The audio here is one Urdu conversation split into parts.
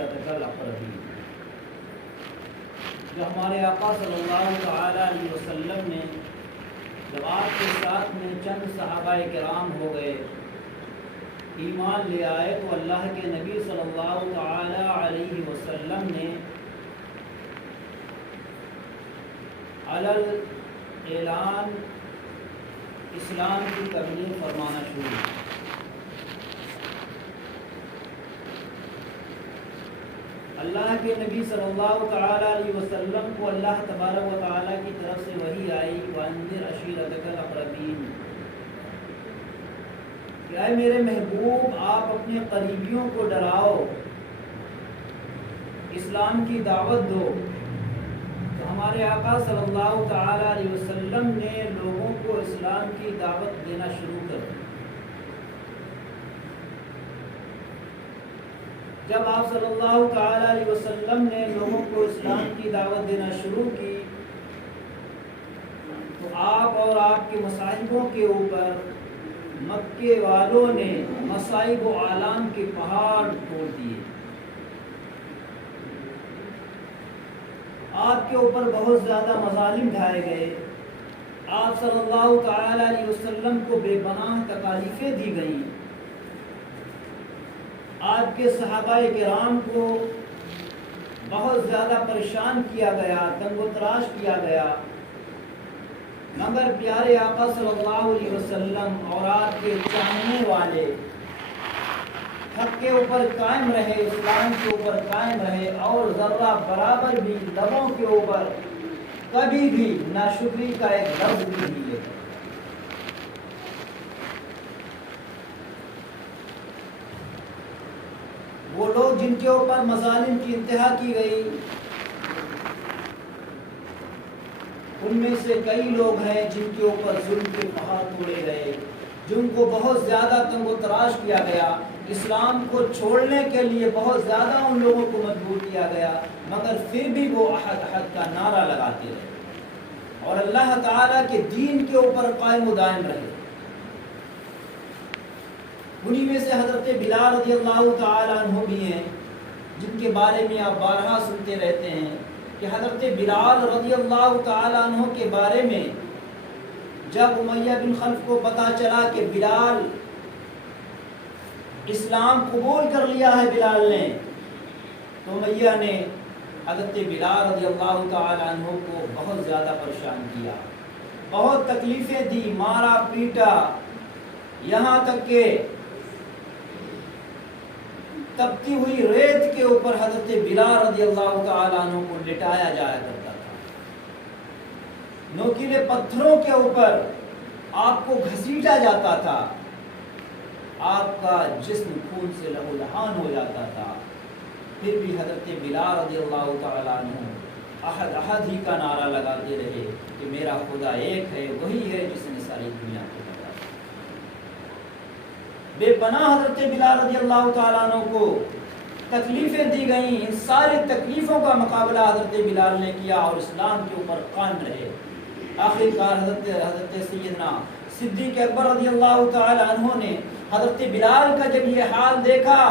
عشیرتک الاقربین۔ جو ہمارے آقا صلی اللہ تعالیٰ علیہ وسلم نے جب آپ کے ساتھ میں چند صحابہ کرام ہو گئے، ایمان لے آئے، تو اللہ کے نبی صلی اللہ تعالیٰ علیہ وسلم نے علل اعلان اسلام کی تبلیغ فرمانا شروع کی۔ اللہ کے نبی صلی اللہ تعالیٰ علیہ وسلم کو اللہ تبارک و تعالیٰ کی طرف سے وحی آئی، وَأَنذِرْ عَشِيرَتَكَ الْأَقْرَبِينَ، کہ اے میرے محبوب آپ اپنے قریبیوں کو ڈراؤ، اسلام کی دعوت دو۔ تو ہمارے آقا صلی اللہ تعالیٰ علیہ وسلم نے لوگوں کو اسلام کی دعوت دینا شروع کر دی۔ جب آپ صلی اللہ تعالیٰ علیہ وسلم نے لوگوں کو اسلام کی دعوت دینا شروع کی، تو آپ اور آپ کے مصاحبوں کے اوپر مکے والوں نے مصائب و آلام کے پہاڑ توڑ دیے۔ آپ کے اوپر بہت زیادہ مظالم ڈھائے گئے، آپ صلی اللہ تعالیٰ علیہ وسلم کو بے پناہ تکالیفیں دی گئیں، آپ کے صحابہ کرام کو بہت زیادہ پریشان کیا گیا، تنگ و تراش کیا گیا، مگر پیارے آقا صلی اللہ علیہ وسلم اور آپ کے چاہنے والے حق کے اوپر قائم رہے، اسلام کے اوپر قائم رہے، اور ذرہ برابر بھی لبوں کے اوپر کبھی بھی ناشکری کا ایک لفظ بھی نہیں لیتے۔ وہ لوگ جن کے اوپر مظالم کی انتہا کی گئی، ان میں سے کئی لوگ ہیں جن کے اوپر ظلم کے پہاڑ توڑے گئے، جن کو بہت زیادہ تنگ و تراش کیا گیا، اسلام کو چھوڑنے کے لیے بہت زیادہ ان لوگوں کو مجبور کیا گیا، مگر پھر بھی وہ احد احد کا نعرہ لگاتے رہے اور اللہ تعالیٰ کے دین کے اوپر قائم و دائم رہے۔ انہی میں سے حضرت بلال رضی اللہ تعالیٰ عنہ بھی ہیں، جن کے بارے میں آپ بارہا سنتے رہتے ہیں کہ حضرت بلال رضی اللہ تعالیٰ عنہ کے بارے میں جب امیہ بن خلف کو پتہ چلا کہ بلال اسلام قبول کر لیا ہے بلال نے، تو امیہ نے حضرت بلال رضی اللہ تعالیٰ عنہ کو بہت زیادہ پریشان کیا، بہت تکلیفیں دی، مارا پیٹا، یہاں تک کہ تپتی ہوئی ریت کے اوپر حضرت بلال رضی اللہ تعالیٰ عنہ کو لٹایا جایا کرتا تھا، نوکیلے پتھروں کے اوپر آپ کو گھسیٹا جاتا تھا، آپ کا جسم خون سے لہو لہان ہو جاتا تھا، پھر بھی حضرت بلال رضی اللہ تعالیٰ عنہ احد احد ہی کا نعرہ لگاتے رہے کہ میرا خدا ایک ہے، وہی ہے جس نے ساری دنیا کو پیدا کیا۔ بے پناہ حضرت بلال رضی اللہ تعالیٰ عنہ کو تکلیفیں دی گئیں، ان ساری تکلیفوں کا مقابلہ حضرت بلال نے کیا اور اسلام کے اوپر قائم رہے۔ آخر کار حضرت سیدنا صدیق اکبر رضی اللہ تعالیٰ عنہ نے حضرت بلال کا جب یہ حال دیکھا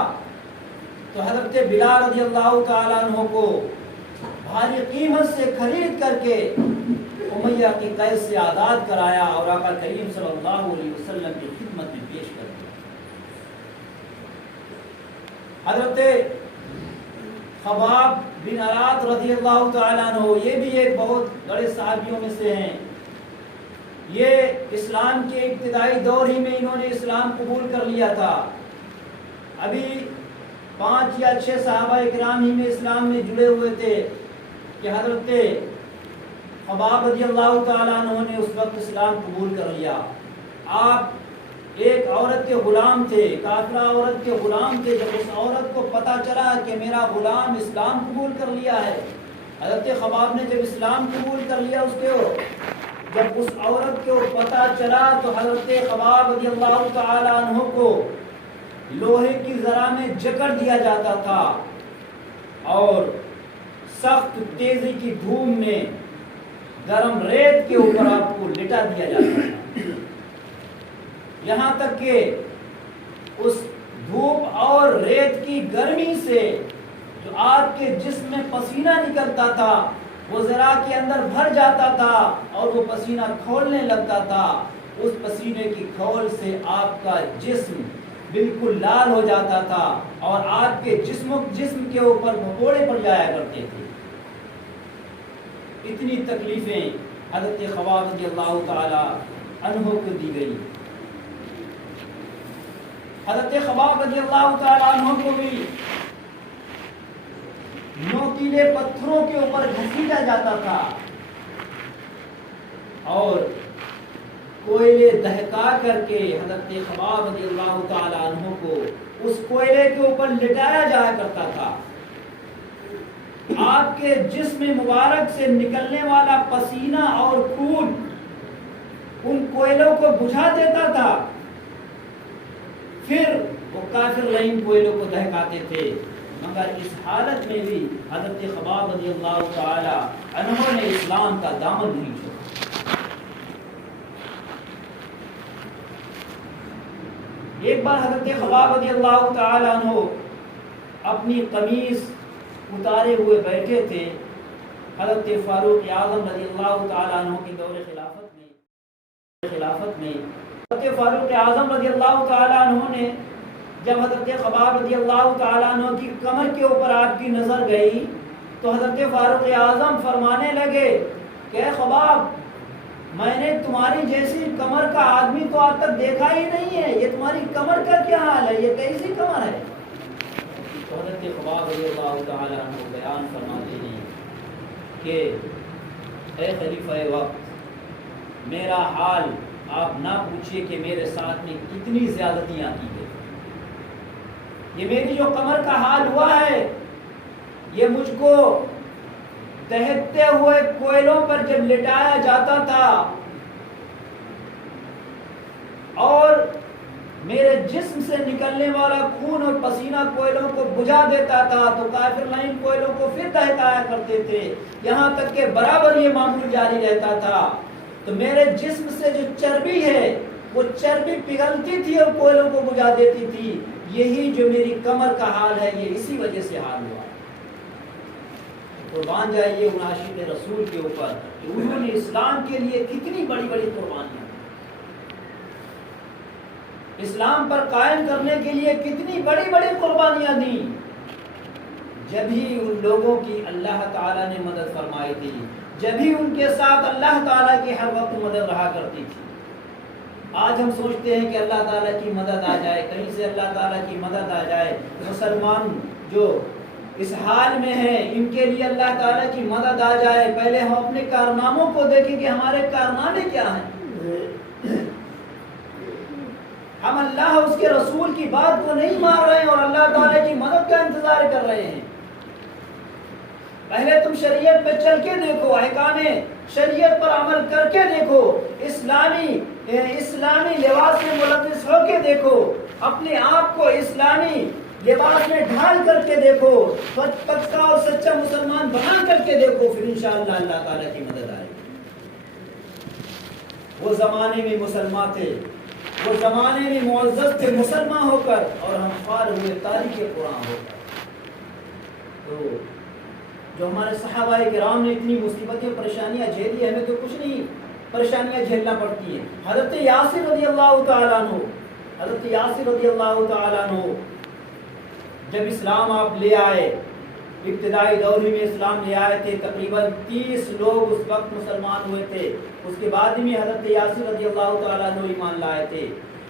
تو حضرت بلال رضی اللہ تعالیٰ عنہ کو بھاری قیمت سے خرید کر کے امیہ کی قید سے آزاد کرایا اور آقا کریم صلی اللہ علیہ وسلم کی خدمت میں پیش کر دیا۔ حضرت خباب بن ارات رضی اللہ تعالیٰ عنہ، یہ بھی ایک بہت بڑے صحابیوں میں سے ہیں، یہ اسلام کے ابتدائی دور ہی میں انہوں نے اسلام قبول کر لیا تھا، ابھی 5 یا 6 صحابہ کرام ہی میں اسلام میں جڑے ہوئے تھے کہ حضرت خباب رضی اللہ تعالیٰ عنہ نے اس وقت اسلام قبول کر لیا۔ آپ ایک عورت کے غلام تھے، کافرہ عورت کے غلام تھے، جب اس عورت کو پتہ چلا کہ میرا غلام اسلام قبول کر لیا ہے، حضرت خباب نے جب اسلام قبول کر لیا جب اس عورت کو پتہ چلا تو حضرت خباب رضی اللہ تعالیٰ عنہ کو لوہے کی ذرہ میں جکڑ دیا جاتا تھا اور سخت تیزی کی دھوپ میں گرم ریت کے اوپر آپ کو لٹا دیا جاتا تھا، یہاں تک کہ اس دھوپ اور ریت کی گرمی سے جو آپ کے جسم میں پسینہ نکلتا تھا وہ ذرا کے اندر بھر جاتا تھا اور وہ پسینہ کھولنے لگتا تھا، اس پسینے کی کھول سے آپ کا جسم بالکل لال ہو جاتا تھا اور آپ کے جسم کے اوپر بھگوڑے پڑ جایا کرتے تھے۔ اتنی تکلیفیں حضرت خباب رضی اللہ تعالی عنہ کو دی گئی۔ حضرت خباب رضی اللہ تعالی عنہ کو بھی نوکیلے پتھروں کے اوپر گھسیٹا جاتا تھا اور کوئلے دہکا کر کے حضرت خباب رضی اللہ تعالی عنہ کو اس کوئلے کے اوپر لٹایا جایا کرتا تھا۔ آپ کے جسم مبارک سے نکلنے والا پسینہ اور خون ان کوئلوں کو بجھا دیتا تھا، پھر وہ کافر لعین کوئلوں کو دہکاتے تھے، مگر اس حالت میں بھی حضرت خباب رضی اللہ تعالی عنہ نے اسلام کا دامن نہیں چھوڑا۔ ایک بار حضرت خباب رضی اللہ تعالی عنہ اپنی قمیص اتارے ہوئے بیٹھے تھے، حضرت فاروق اعظم رضی اللہ تعالی عنہ کی دور خلافت میں حضرت فاروق اعظم رضی اللہ تعالی عنہ نے جب حضرت خباب رضی اللہ تعالی عنہ کی کمر کے اوپر آپ کی نظر گئی تو حضرت فاروق اعظم فرمانے لگے کہ اے خباب، میں نے تمہاری جیسی کمر کا آدمی تو آج تک دیکھا ہی نہیں ہے، یہ تمہاری کمر کا کیا حال ہے، یہ کیسی کمر ہے؟ تو حضرت خباب رضی اللہ تعالی عنہ بیان فرماتے ہیں کہ اے خلیفہ وقت، میرا حال آپ نہ پوچھئے کہ میرے ساتھ میں کتنی زیادتیاں کی گئی۔ یہ میری جو کمر کا حال ہوا ہے، یہ مجھ کو دہکتے ہوئے کوئلوں پر جب لٹایا جاتا تھا اور میرے جسم سے نکلنے والا خون اور پسینہ کوئلوں کو بجھا دیتا تھا تو کافر لعین کوئلوں کو پھر دہکایا کرتے تھے، یہاں تک کہ برابر یہ معمول جاری رہتا تھا۔ تو میرے جسم سے جو چربی ہے وہ چربی پگھلتی تھی اور کوئلوں کو بجھا دیتی تھی، یہی جو میری کمر کا حال ہے یہ اسی وجہ سے حال ہوا۔ قربان جائیے ان عاشق رسول کے اوپر کہ انہوں نے اسلام کے لیے کتنی بڑی بڑی قربانیاں، اسلام پر قائم کرنے کے لیے کتنی بڑی بڑی قربانیاں دیں، جب ہی ان لوگوں کی اللہ تعالیٰ نے مدد فرمائی تھی، جب ہی ان کے ساتھ اللہ تعالیٰ کی ہر وقت مدد رہا کرتی تھی۔ آج ہم سوچتے ہیں کہ اللہ تعالیٰ کی مدد آ جائے، کہیں سے اللہ تعالیٰ کی مدد آ جائے، مسلمان جو اس حال میں ہیں ان کے لیے اللہ تعالیٰ کی مدد آ جائے۔ پہلے ہم اپنے کارناموں کو دیکھیں کہ ہمارے کارنامے کیا ہیں۔ ہم اللہ اس کے رسول کی بات کو نہیں مان رہے ہیں اور اللہ تعالیٰ کی مدد کا انتظار کر رہے ہیں۔ پہلے تم شریعت پہ چل کے دیکھو، احکام شریعت پر عمل کر کے دیکھو، اسلامی لباس میں ملبس ہو کے دیکھو، اپنے آپ کو اسلامی لباس میں ڈھال کر کے دیکھو، پکا اور سچا مسلمان بنا کر کے دیکھو، پھر انشاءاللہ اللہ تعالیٰ کی مدد آئے گی۔ وہ زمانے میں مسلمان تھے، وہ زمانے میں معزز تھے مسلمان ہو کر، اور ہم خوار ہوئے تاریخ قرآن ہو کر۔ تو جو ہمارے صحابہ کرام نے اتنی مصیبتیں پریشانیاں جھیلی، ہمیں تو کچھ نہیں پریشانیاں جھیلنا پڑتی ہیں۔ حضرت یاسر رضی اللہ تعالیٰ عنہ، حضرت یاسر رضی اللہ تعالیٰ عنہ جب اسلام آپ لے آئے، ابتدائی دور میں اسلام لے آئے تھے، تقریباً 30 لوگ اس وقت مسلمان ہوئے تھے۔ اس کے بعد میں حضرت یاسر رضی اللہ تعالیٰ عنہ ایمان لائے تھے۔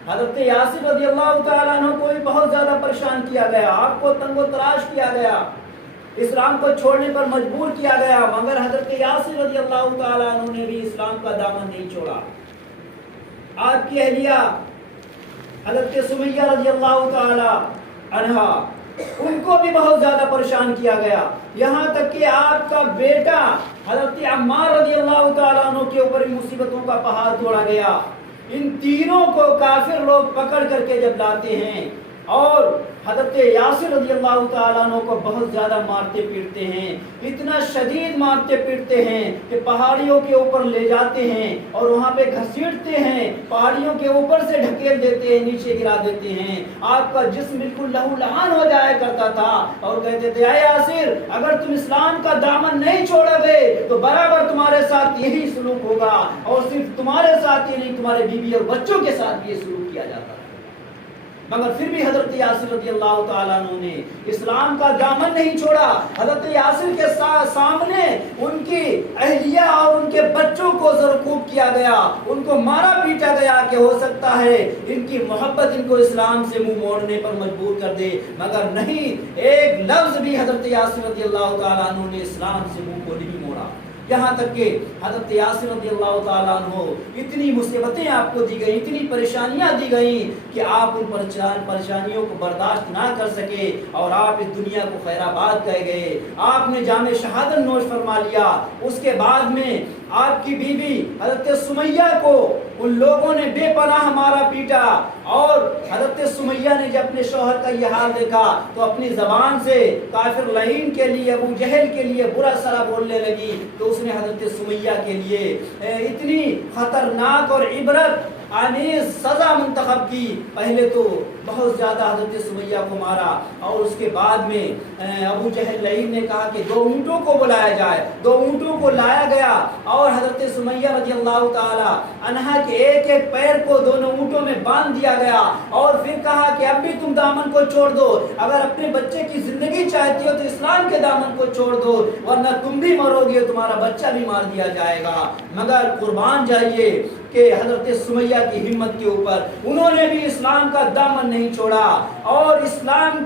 حضرت یاسر رضی اللہ تعالیٰ عنہ کو بھی بہت زیادہ پریشان کیا گیا، آپ کو تنگ و تراش کیا گیا، اسلام کو چھوڑنے پر مجبور کیا گیا، مگر حضرت یاسر رضی اللہ تعالیٰ عنہ نے بھی اسلام کا دامن نہیں چھوڑا۔ آپ کی اہلیہ حضرت سمیہ رضی اللہ تعالیٰ عنہا، ان کو بھی بہت زیادہ پریشان کیا گیا، یہاں تک کہ آپ کا بیٹا حضرت عمار رضی اللہ تعالیٰ عنہ کے اوپر مصیبتوں کا پہاڑ توڑا گیا۔ ان تینوں کو کافر لوگ پکڑ کر کے جب لاتے ہیں اور حضرت یاسر رضی اللہ تعالیٰ عنہ کو بہت زیادہ مارتے پیٹتے ہیں، اتنا شدید مارتے پیٹتے ہیں کہ پہاڑیوں کے اوپر لے جاتے ہیں اور وہاں پہ گھسیٹتے ہیں، پہاڑیوں کے اوپر سے ڈھکیل دیتے ہیں، نیچے گرا دیتے ہیں۔ آپ کا جسم بالکل لہو لہان ہو جایا کرتا تھا اور کہتے تھے اے یاسر اگر تم اسلام کا دامن نہیں چھوڑو گے تو برابر تمہارے ساتھ یہی سلوک ہوگا، اور صرف تمہارے ساتھ ہی نہیں تمہارے بیوی اور بچوں کے ساتھ بھی یہ سلوک کیا جاتا ہے۔ مگر پھر بھی حضرت یاسر رضی اللہ تعالیٰ عنہ نے اسلام کا دامن نہیں چھوڑا۔ حضرت یاسر کے سامنے ان کی اہلیہ اور ان کے بچوں کو زرکوب کیا گیا، ان کو مارا پیٹا گیا کہ ہو سکتا ہے ان کی محبت ان کو اسلام سے منہ موڑنے پر مجبور کر دے، مگر نہیں، ایک لفظ بھی حضرت یاسر رضی اللہ تعالیٰ عنہ نے اسلام سے منہ کو نہیں موڑا۔ یہاں تک کہ حضرت یاسر رضی اللہ تعالیٰ عنہ اتنی مصیبتیں آپ کو دی گئیں، اتنی پریشانیاں دی گئیں کہ آپ ان پریشانیوں کو برداشت نہ کر سکے اور آپ اس دنیا کو خیر آباد کہہ گئے۔ آپ نے جام شہادت نوش فرما لیا۔ اس کے بعد میں آپ کی بیوی حضرت سمیہ کو ان لوگوں نے بے پناہ مارا پیٹا، اور حضرت سمیہ نے جب اپنے شوہر کا یہ حال دیکھا تو اپنی زبان سے کافر لعین کے لیے، ابو جہل کے لیے برا سرا بولنے لگی، تو اس نے حضرت سمیہ کے لیے اتنی خطرناک اور عبرت آمیز سزا منتخب کی۔ پہلے تو بہت زیادہ حضرت سمیہ کو مارا، اور اس کے بعد میں ابو جہل لعین نے کہا کہ 2 اونٹوں کو بلایا جائے۔ 2 اونٹوں کو لایا گیا اور حضرت سمیہ رضی اللہ تعالی عنہا کے ایک ایک پیر کو دونوں اونٹوں میں باندھ دیا گیا، اور پھر کہا کہ اب بھی تم دامن کو چھوڑ دو، اگر اپنے بچے کی زندگی چاہتی ہو تو اسلام کے دامن کو چھوڑ دو، ورنہ تم بھی مرو گے، تمہارا بچہ بھی مار دیا جائے گا۔ مگر قربان جائیے کہ حضرت سمیہ کی ہمت کے اوپر انہوں نے بھی اسلام کا دامن نہیں چھوڑا، اور اسلام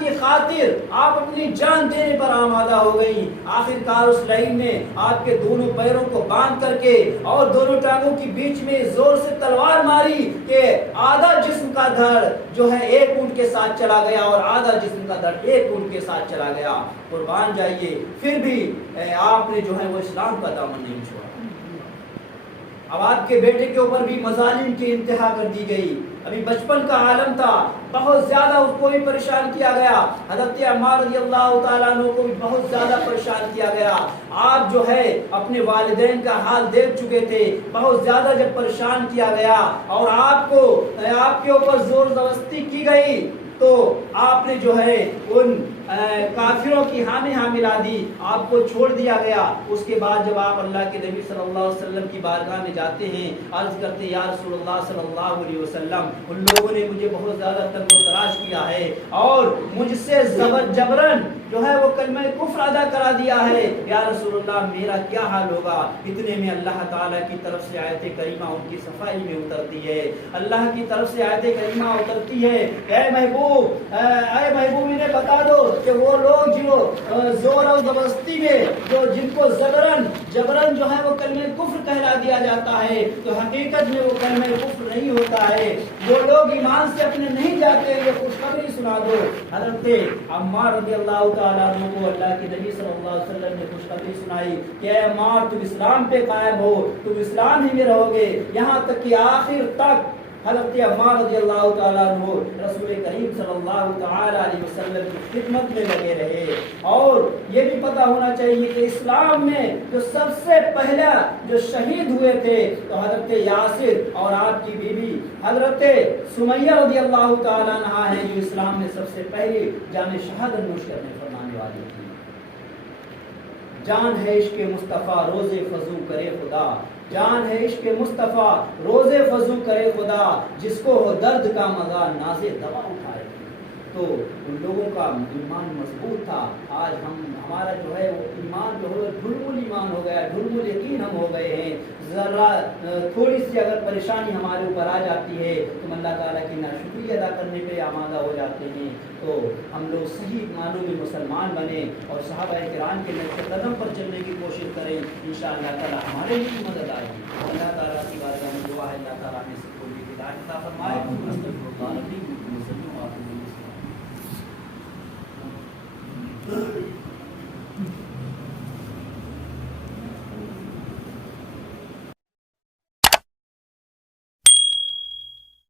کی خاطر آپ اپنی جان دینے پر آمادہ ہو گئی۔ آخرکار اس لعین نے آپ کے دونوں پیروں کو باندھ کر کے اور دونوں ٹانگوں کے بیچ میں زور سے تلوار ماری کہ آدھا جسم کا دھڑ جو ہے ایک اونٹ کے ساتھ چلا گیا اور آدھا جسم کا دھڑ ایک اونٹ کے ساتھ چلا گیا۔ قربان جائیے، پھر بھی آپ نے جو ہے وہ اسلام کا دامن نہیں چھوڑا۔ اب آپ کے بیٹے کے اوپر بھی مظالم کی انتہا کر دی گئی۔ ابھی بچپن کا عالم تھا، بہت زیادہ اس کو بھی پریشان کیا گیا۔ حضرت عمار رضی اللہ تعالیٰ عنہ کو بھی بہت زیادہ پریشان کیا گیا۔ آپ جو ہے اپنے والدین کا حال دیکھ چکے تھے، بہت زیادہ جب پریشان کیا گیا اور آپ کے اوپر زور زبردستی کی گئی تو آپ نے جو ہے ان کافروں کی ہاں ملا دی، آپ کو چھوڑ دیا گیا۔ اس کے بعد جب آپ اللہ کے نبی صلی اللہ علیہ وسلم کی بارگاہ میں جاتے ہیں، عرض کرتے یا رسول اللہ صلی اللہ علیہ وسلم، ان لوگوں نے مجھے بہت زیادہ تنگ و تراش کیا ہے اور مجھ سے جبرن جو ہے وہ کلمہ کفر ادا کرا دیا ہے، یا رسول اللہ میرا کیا حال ہوگا؟ اتنے میں اللہ تعالیٰ کی طرف سے آیت کریمہ ان کی صفائی میں اترتی ہے۔ اللہ کی طرف سے آیت کریمہ اترتی ہے، اے محبوب انہیں بتا دو کہ وہ لوگ جو زور اور زبردستی میں جن کو جبرن جو ہے وہ کلمہ کفر کہلا دیا جاتا ہے، تو حقیقت میں وہ کلمہ کفر نہیں ہوتا ہے، وہ لوگ ایمان سے اپنے نہیں جاتے، یہ خوشخبری سنا دو۔ حضرت عمار رضی اللہ تعالیٰ عنہ کو اللہ کے نبی صلی اللہ علیہ وسلم نے خوشخبری سنائی کہ اے عمار تم اسلام پہ قائم ہو، تم اسلام ہی میں رہو گے، یہاں تک کہ آخر تک حضرت عمار رضی اللہ تعالیٰ عنہ رسول کریم صلی اللہ تعالیٰ علیہ وسلم کی خدمت میں لگے رہے۔ اور یہ بھی پتہ ہونا چاہیے کہ اسلام میں جو سب سے پہلا جو شہید ہوئے تھے تو حضرت یاسر اور آپ کی بیوی حضرت سمیہ رضی اللہ تعالیٰ عنہ ہیں، جو اسلام میں سب سے پہلے جام شہادت نوش کرنے فرمانے والی تھی۔ جان ہے عشق مصطفیٰ روز فضو کرے خدا، جان ہے عشق مصطفیٰ روز فضو کرے خدا، جس کو ہو درد کا مزہ ناز دوا اٹھائے۔ تو ان لوگوں کا ایمان مضبوط تھا۔ آج ہمارا جو ہے وہ ایمان جو ہے ڈھلمل ایمان ہو گیا، ڈھلمل یقین ہم ہو گئے ہیں۔ ذرا تھوڑی سی اگر پریشانی ہمارے اوپر آ جاتی ہے تو اللہ تعالیٰ کی ناشکری ادا کرنے پہ آمادہ ہو جاتے ہیں۔ تو ہم لوگ صحیح معنوں میں مسلمان بنیں اور صحابہ کرام کے نقش قدم پر چلنے کی کوشش کریں، انشاءاللہ تعالیٰ ہمارے لیے مدد آئے گی۔ اللہ تعالیٰ کی بارگاہ میں دعا ہے اللہ تعالیٰ نے سب کو بھی ہدایت عطا فرمائے۔